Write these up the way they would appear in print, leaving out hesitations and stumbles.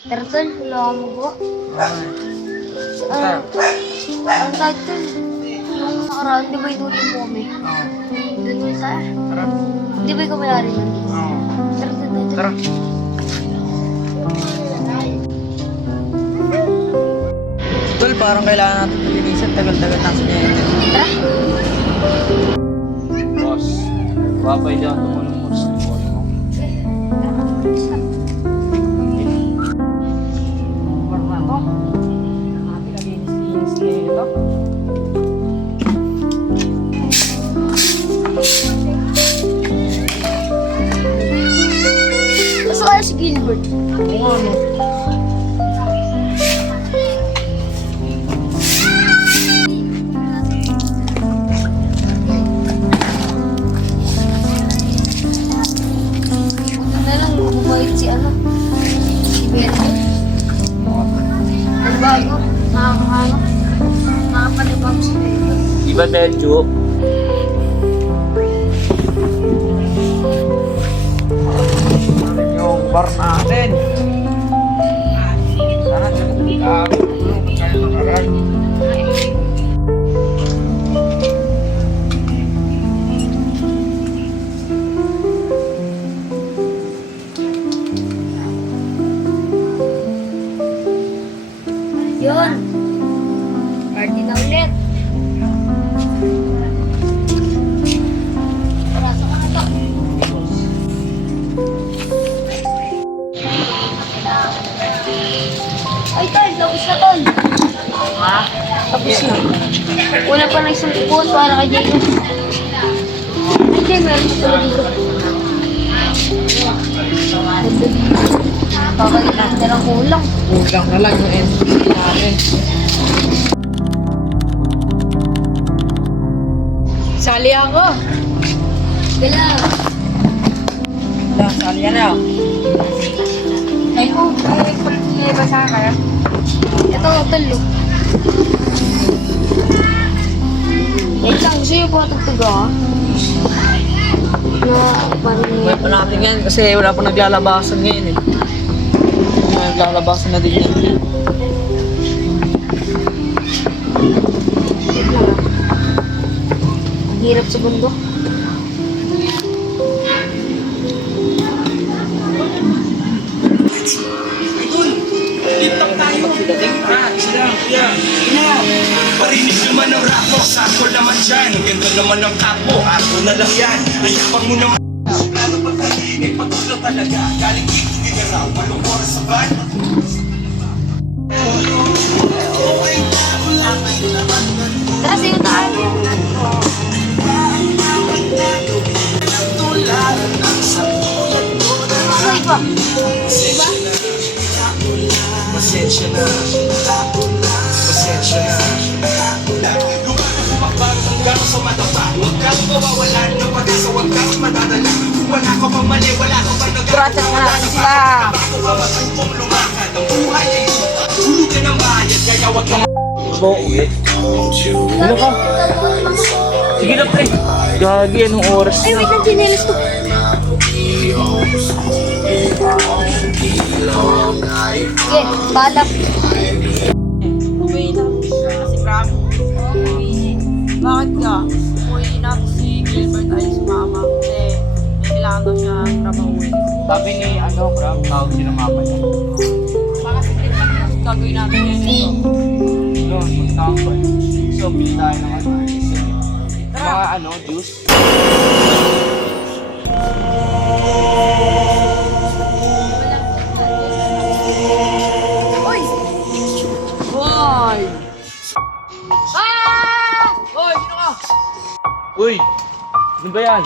Turtle, wala akong magawa. Ang title, yung nakaraan, di ba inulit mo kami? Oo. Doon yun sa... Tara. Di ba ikaw mayari nun? Oo. Turtle. Tara. Tol, parang kailangan natin palinisan. Tagal-tagal na sa niya. Tara! Boss, babay daw tumulong mo sa phone mo. Parang na to. Natin naginis-linis na ito. Basta kaya si Gilbert. Oo, ano. Na lang, bumait si ano. Si Berto. Nagbago. Nakakano. Nakapanibago si Berto. Di ba Beljo? Ano yung bar natin? Sana dyan tulong kayo nakaraan. Yun. Party na ulit. Tara, saka na to. Ay, tol. Tapos na, tol. Ha? Tapos na. Wala pa na isang ipon para kay Diego. Ay, Diego, meron pa pala dito. Kakalitan na lang kulang. Kulang na lang yung entry natin. Sali ako! Gala. Sali yan na. Ay, ko. May basa ka? Ito, talo. Wait lang, gusto yung patagtag ah. Na, parang Buhay pa natin yan kasi wala pa naglalabasan ngayon eh. Naglalabasan na din yan. wait lang ah. Ang hirap sa bundok. Parinig naman ang rap mo, sako naman dyan. Ang ganda naman ng cut mo, ako na lang yan. Ayapang mo naman. Plano pa tahimik, pagkulang talaga. Galing dito din na raw, walong oras sa van. Tara, sa'yo tayo. Ay, pa. Diba? Pasensya na, pasensya na. Lumakbang hanggang sa matapa. Huwag kang mawawalan ng pag-asa, huwag kang madadala. Kung wala ka pang mali, wala ka pang Trachan mo natin sila. Bago ka matagpong lumakad, ang buhay ay hulugan ng bayad, kaya huwag kang Ano ka? Sige na pre. Gagi, anong oras Ay, wait lang, chinelas to. Sige, balap. Uwi na si Cram. Bakit ka? Uwi na si Gilbert ay si Mama. Kasi may kailangan daw siya trabahuin. Sabi ni Kram, tawag si ng mama niya. Baka si Gilbert gagawin natin ngayon ito. Doon, magtambay. So, bili tayo ng ano. Mga juice. Uy! Hoy! Ah! Hoy, sino ka? Uy! Ano ba yan?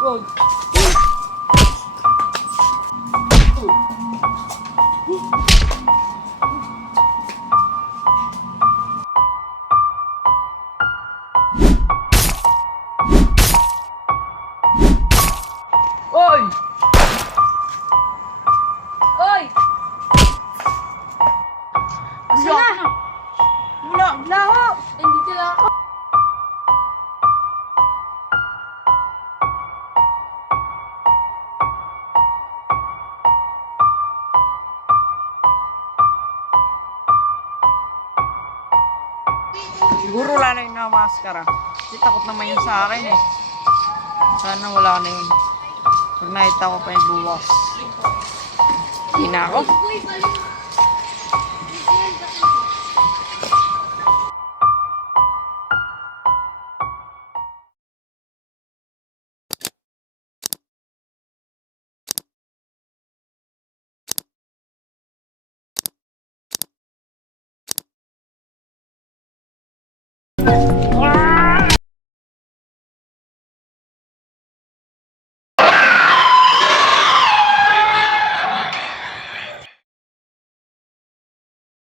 Wag. wala na yung nakamaskara. Kasi takot naman yun sa akin eh. Sana wala na yun. Pag nakita ko pa yung bukas. Hindi na ako.